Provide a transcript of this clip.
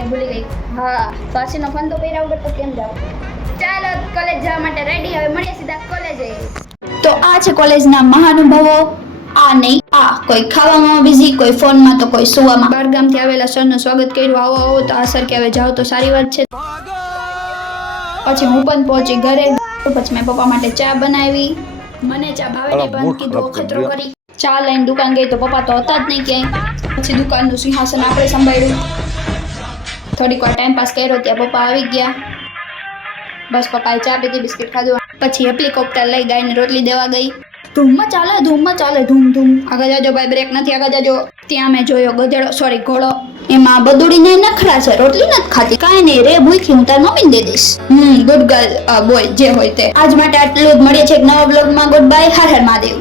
કાંઈ ભૂલી ગઈ. હા, સાસીનો ફોન તો કર્યા વગર તો કેમ જાવ. ચાલો કોલેજ જવા માટે રેડી, હવે મળીએ સીધા કોલેજે. તો આ છે કોલેજના મહાનુભાવો. આ નહીં, આ કોઈ ખાવામાં બિઝી, કોઈ ફોનમાં તો કોઈ સુવામાં. બહારગામથી આવેલા સરનું સ્વાગત કર્યું. આવો આવો. તો આ સર કે હવે જાઓ તો સારી વાત છે. પછી હું પણ પહોંચી ઘરે. પછી મેં પપ્પા માટે ચા બનાવી. મને ચા ભાવે નહીં પણ કીધું અખતરો કરી. ચા લઈને દુકાન ગઈ તો પપ્પા તો હતા જ નહીં ક્યાંય. પછી દુકાનનું સિંહાસન આપણે સંભાળ્યું. થોડીક વાર ટાઈમ પાસ કર્યો ત્યાં પપ્પા આવી ગયા. બસ પપ્પાએ ચા પીધી, બિસ્કિટ ખાધું. પછી હેલિકોપ્ટર લઈ ગાયને રોટલી દેવા ગઈ. ધૂમમાં ચાલે ધૂમ ધૂમ. આગળ જાજો ભાઈ, બ્રેક નથી, આગળ જાજો. ત્યાં મેં જોયો ગધેડો, સોરી ઘોડો. એમાં બદુડીને નખરા છે, રોટલી નથી ખાતી. કાંઈ નહીં રે ભૂખી, હું તાર મમ્મીને દે દઈશ. ગુડ ગર્લ બોય, જે હોય તે. આજ માટે આટલું જ. મળીએ છે એક નવા બ્લોગમાં. Good bye, Har Har Mahadev.